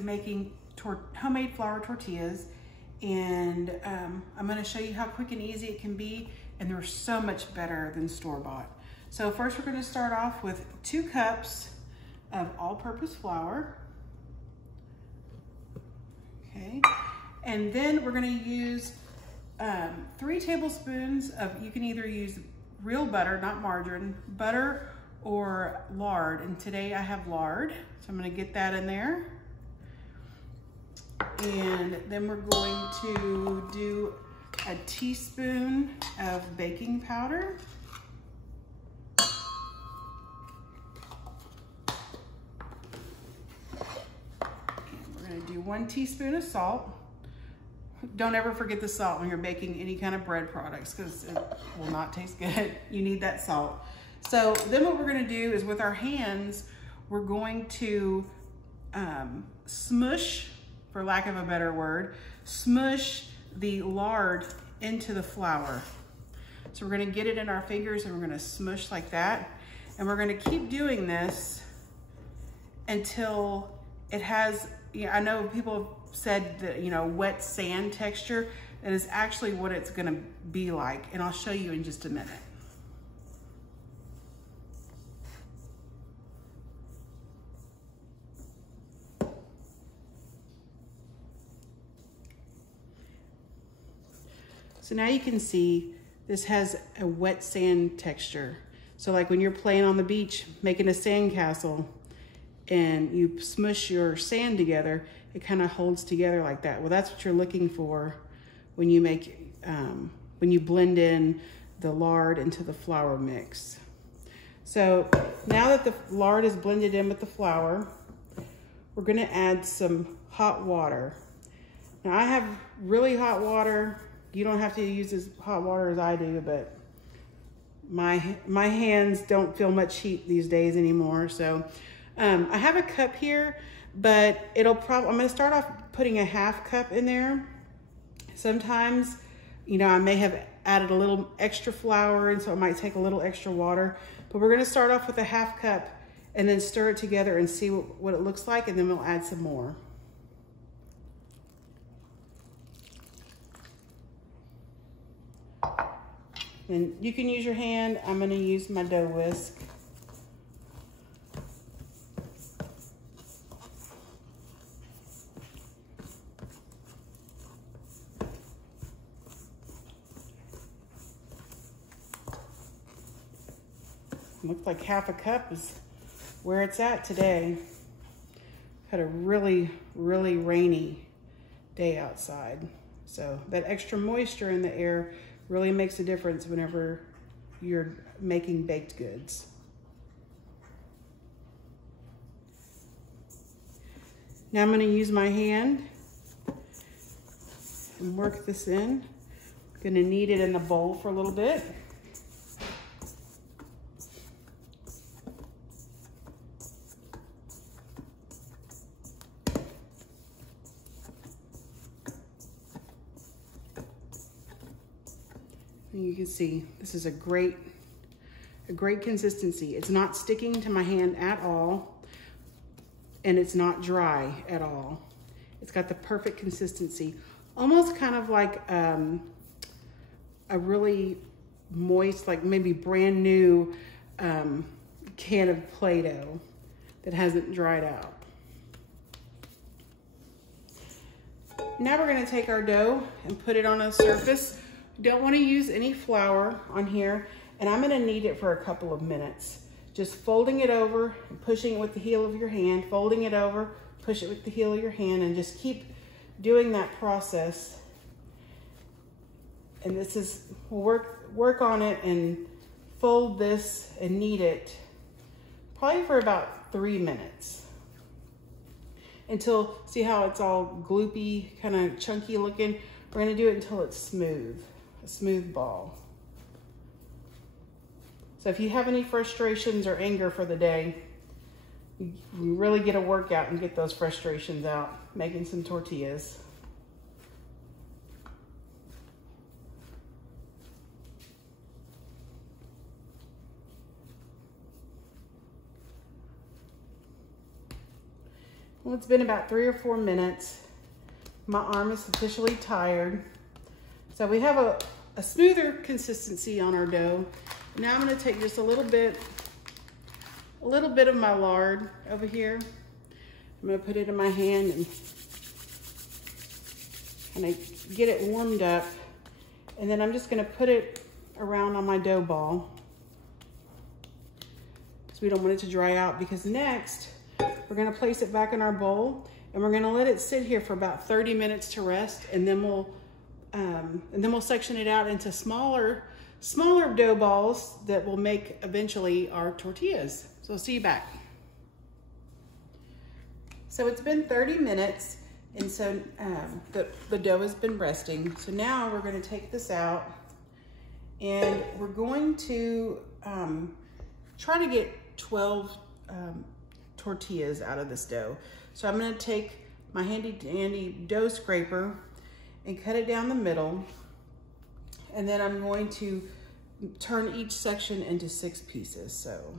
be making homemade flour tortillas, and I'm gonna show you how quick and easy it can be, and they're so much better than store-bought. So first we're gonna start off with 2 cups of all-purpose flour. Okay, and then we're gonna use 3 tablespoons of, you can either use real butter, not margarine, butter or lard, and today I have lard, so I'm gonna get that in there. And then we're going to do a teaspoon of baking powder. And we're gonna do 1 teaspoon of salt. Don't ever forget the salt when you're baking any kind of bread products, because it will not taste good. You need that salt. So then what we're gonna do is with our hands, we're going to smush, for lack of a better word, smush the lard into the flour. So we're gonna get it in our fingers and we're gonna smush like that. And we're gonna keep doing this until it has, I know people have said that, wet sand texture. That is actually what it's gonna be like. And I'll show you in just a minute. So now you can see this has a wet sand texture. So like when you're playing on the beach, making a sand castle, and you smush your sand together, it kind of holds together like that. Well, that's what you're looking for when you make, when you blend in the lard into the flour mix. So now that the lard is blended in with the flour, we're gonna add some hot water. Now I have really hot water. You don't have to use as hot water as I do, but my hands don't feel much heat these days anymore. So I have a cup here, but I'm gonna start off putting a 1/2 cup in there. Sometimes, I may have added a little extra flour, and so it might take a little extra water, but we're gonna start off with a 1/2 cup and then stir it together and see what it looks like, and then we'll add some more. And you can use your hand. I'm gonna use my dough whisk. Looks like 1/2 cup is where it's at today. Had a really, really rainy day outside. So that extra moisture in the air really makes a difference whenever you're making baked goods. Now I'm going to use my hand and work this in. I'm going to knead it in the bowl for a little bit. And you can see this is a great consistency. It's not sticking to my hand at all, and it's not dry at all. It's got the perfect consistency, almost kind of like a really moist, like maybe brand new can of Play-Doh that hasn't dried out. Now we're gonna take our dough and put it on a surface. Don't want to use any flour on here, and I'm going to knead it for a couple of minutes. Just folding it over and pushing it with the heel of your hand, folding it over, push it with the heel of your hand, and just keep doing that process. And this is, we'll work on it and fold this and knead it probably for about 3 minutes. Until, see how it's all gloopy, kind of chunky looking? We're going to do it until it's smooth. A smooth ball. So if you have any frustrations or anger for the day, you really get a workout and get those frustrations out making some tortillas. Well, it's been about 3 or 4 minutes. My arm is officially tired. So we have a smoother consistency on our dough. Now I'm gonna take just a little bit of my lard over here. I'm gonna put it in my hand and I get it warmed up. And then I'm just gonna put it around on my dough ball. So we don't want it to dry out, because next we're gonna place it back in our bowl and we're gonna let it sit here for about 30 minutes to rest, and then we'll section it out into smaller dough balls that will make eventually our tortillas. So I'll see you back. So it's been 30 minutes, and so the dough has been resting. So now we're gonna take this out and we're going to try to get 12 tortillas out of this dough. So I'm gonna take my handy dandy dough scraper and cut it down the middle. And then I'm going to turn each section into 6 pieces. So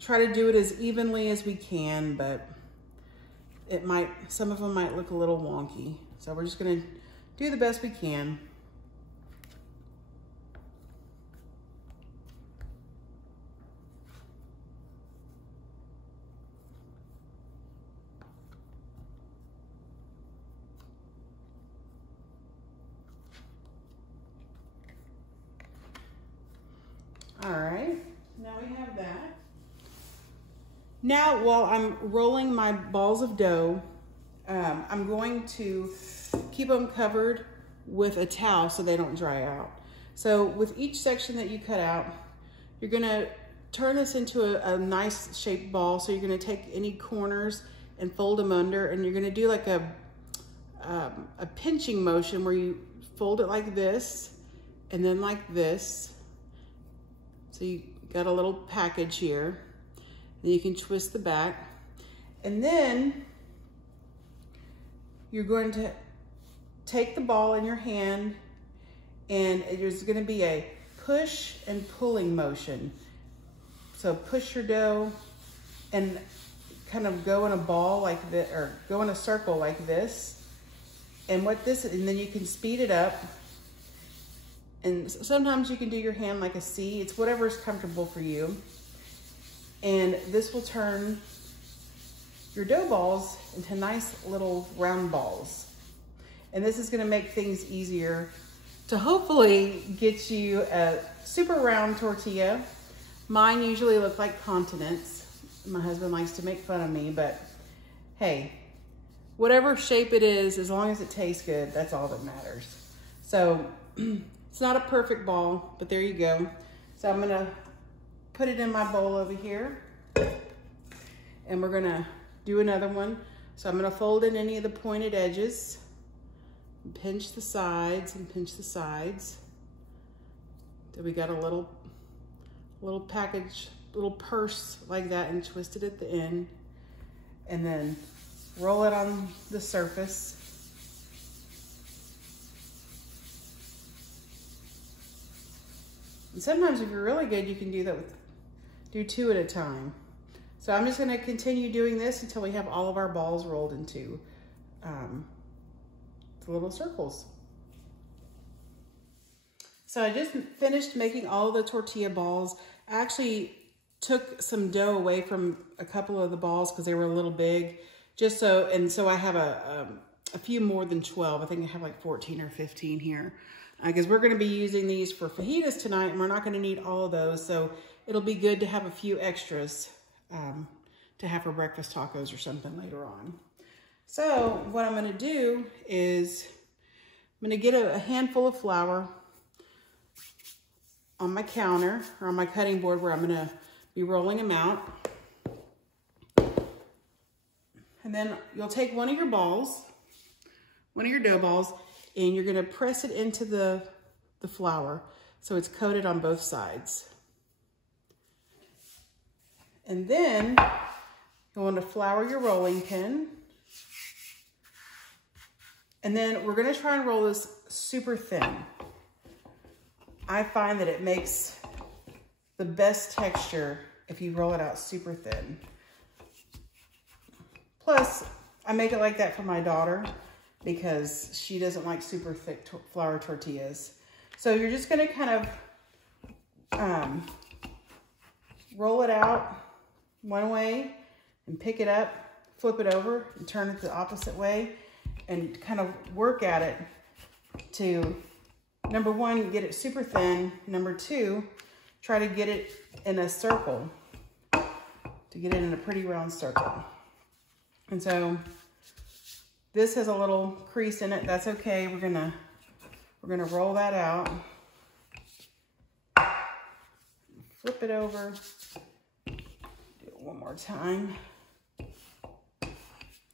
try to do it as evenly as we can, but some of them might look a little wonky. So we're just gonna do the best we can. All right, now we have that. Now, while I'm rolling my balls of dough, I'm going to keep them covered with a towel so they don't dry out. So with each section that you cut out, you're gonna turn this into a nice shaped ball. So you're gonna take any corners and fold them under, and you're gonna do like a pinching motion where you fold it like this and then like this. So you got a little package here. Then you can twist the back. And then you're going to take the ball in your hand, and there's gonna be a push and pulling motion. So push your dough and kind of go in a ball like this, or go in a circle like this. And then you can speed it up. And sometimes you can do your hand like a C. It's whatever's comfortable for you. And this will turn your dough balls into nice little round balls. And this is gonna make things easier to hopefully get you a super round tortilla. Mine usually look like continents. My husband likes to make fun of me, but hey, whatever shape it is, as long as it tastes good, that's all that matters. So, it's not a perfect ball, but there you go. So I'm gonna put it in my bowl over here, and we're gonna do another one. So I'm gonna fold in any of the pointed edges, and pinch the sides and pinch the sides. So we got a little package, little purse like that, and twist it at the end, and then roll it on the surface. And sometimes if you're really good, you can do 2 at a time. So I'm just gonna continue doing this until we have all of our balls rolled into the little circles. So I just finished making all of the tortilla balls. I actually took some dough away from a couple of the balls because they were a little big, so I have a few more than 12. I think I have like 14 or 15 here. Because we're gonna be using these for fajitas tonight, and we're not gonna need all of those. So it'll be good to have a few extras to have for breakfast tacos or something later on. So what I'm gonna do is I'm gonna get a handful of flour on my counter or on my cutting board where I'm gonna be rolling them out. And then you'll take one of your dough balls, and you're gonna press it into the flour so it's coated on both sides. And then you want to flour your rolling pin. And then we're gonna try and roll this super thin. I find that it makes the best texture if you roll it out super thin. Plus, I make it like that for my daughter because she doesn't like super thick flour tortillas. So you're just gonna kind of roll it out one way and pick it up, flip it over and turn it the opposite way and kind of work at it to, number one, get it super thin. Number two, try to get it in a circle, to get it in a pretty round circle. And so this has a little crease in it. That's okay. We're gonna roll that out. Flip it over. Do it one more time.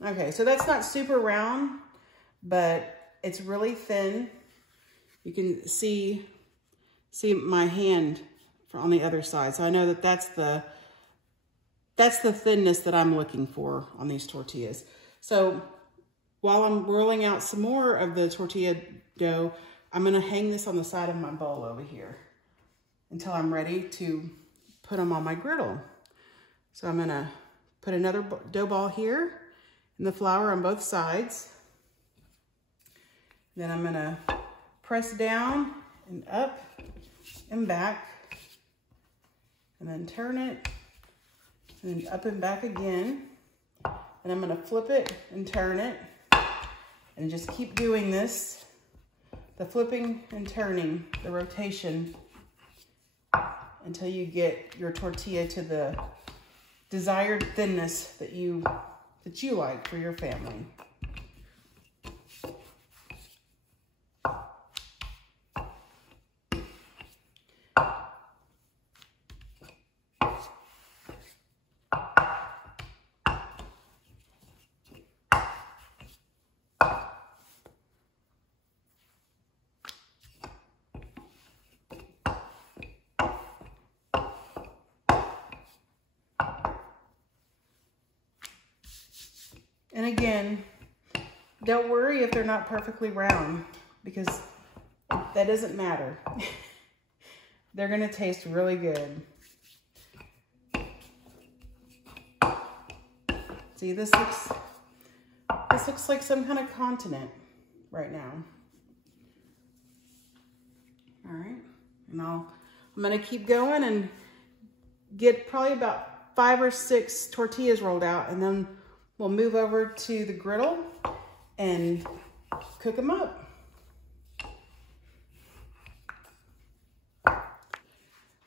Okay, so that's not super round, but it's really thin. You can see my hand on the other side. So I know that that's the thinness that I'm looking for on these tortillas. So while I'm rolling out some more of the tortilla dough, I'm gonna hang this on the side of my bowl over here until I'm ready to put them on my griddle. So I'm gonna put another dough ball here and the flour on both sides. Then I'm gonna press down and up and back, and then turn it, and then up and back again. And I'm gonna flip it and turn it, and just keep doing this, the flipping and turning, the rotation, until you get your tortilla to the desired thinness that you like for your family. And again, don't worry if they're not perfectly round, because that doesn't matter. They're gonna taste really good. See, this looks like some kind of continent right now. All right, and I'm gonna keep going and get probably about 5 or 6 tortillas rolled out, and then we'll move over to the griddle and cook them up.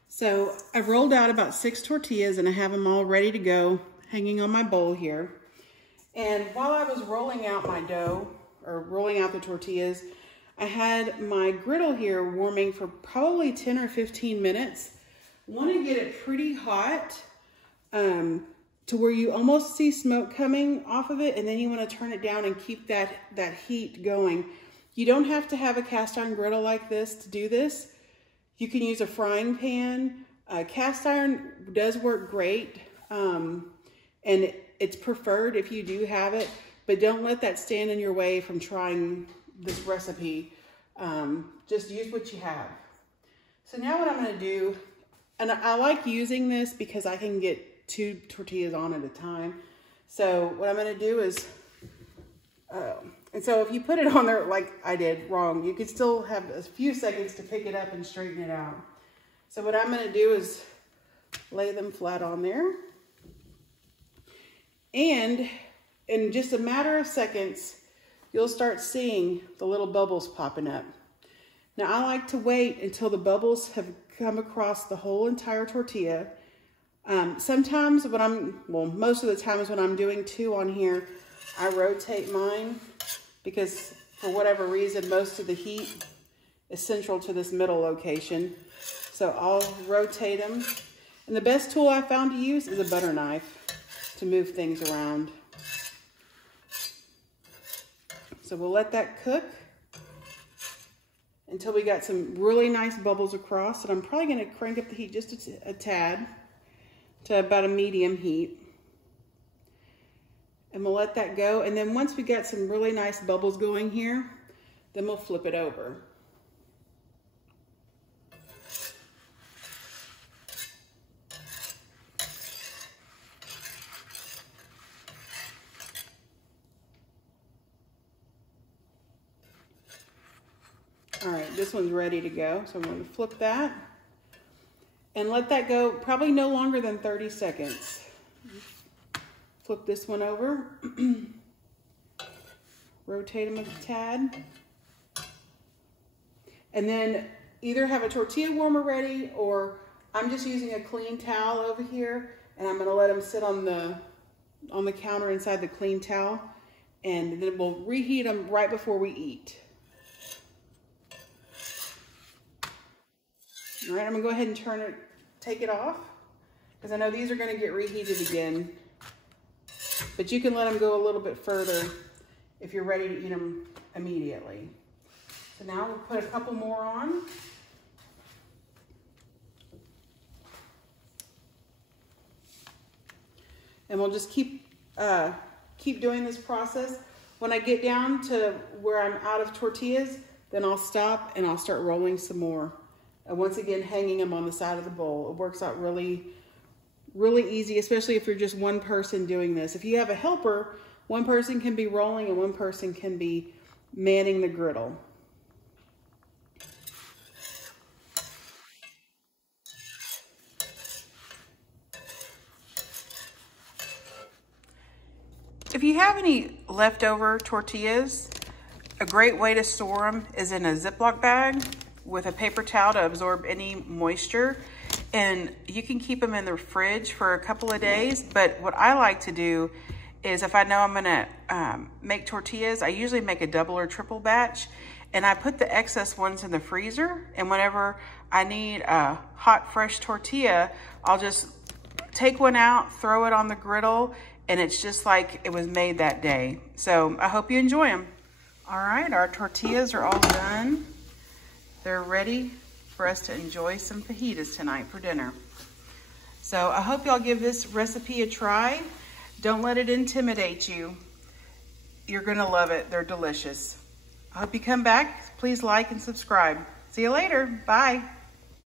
So I've rolled out about 6 tortillas and I have them all ready to go, hanging on my bowl here. And while I was rolling out my dough, or rolling out the tortillas, I had my griddle here warming for probably 10 or 15 minutes. I want to get it pretty hot, to where you almost see smoke coming off of it, and then you want to turn it down and keep that heat going. You don't have to have a cast iron griddle like this to do this. You can use a frying pan. Cast iron does work great, and it's preferred if you do have it, but don't let that stand in your way from trying this recipe. Just use what you have. So now what I'm going to do, and I like using this because I can get 2 tortillas on at a time. So what I'm gonna do is, and so if you put it on there like I did wrong, you could still have a few seconds to pick it up and straighten it out. So what I'm gonna do is lay them flat on there. And in just a matter of seconds, you'll start seeing the little bubbles popping up. Now I like to wait until the bubbles have come across the whole entire tortilla. Sometimes most of the times when I'm doing 2 on here, I rotate mine because for whatever reason, most of the heat is central to this middle location. So I'll rotate them. And the best tool I found to use is a butter knife to move things around. So we'll let that cook until we got some really nice bubbles across. And I'm probably gonna crank up the heat just a tad, to about a medium heat. And we'll let that go. And then once we got some really nice bubbles going here, then we'll flip it over. All right, this one's ready to go. So I'm going to flip that and let that go probably no longer than 30 seconds. Flip this one over. Rotate them a tad. And then either have a tortilla warmer ready, or I'm just using a clean towel over here, and I'm gonna let them sit on the counter inside the clean towel, and then we'll reheat them right before we eat. All right, I'm gonna go ahead and take it off, because I know these are gonna get reheated again, but you can let them go a little bit further if you're ready to eat them immediately. So now we'll put a couple more on. And we'll just keep doing this process. When I get down to where I'm out of tortillas, then I'll stop and I'll start rolling some more. And once again, hanging them on the side of the bowl. It works out really, really easy, especially if you're just one person doing this. If you have a helper, one person can be rolling and one person can be manning the griddle. If you have any leftover tortillas, a great way to store them is in a Ziploc bag with a paper towel to absorb any moisture. And you can keep them in the fridge for a couple of days. But what I like to do is, if I know I'm gonna make tortillas, I usually make a double or triple batch, and I put the excess ones in the freezer. And whenever I need a hot, fresh tortilla, I'll just take one out, throw it on the griddle, and it's just like it was made that day. So I hope you enjoy them. All right, our tortillas are all done. They're ready for us to enjoy some fajitas tonight for dinner. So I hope y'all give this recipe a try. Don't let it intimidate you. You're gonna love it, they're delicious. I hope you come back. Please like and subscribe. See you later, bye.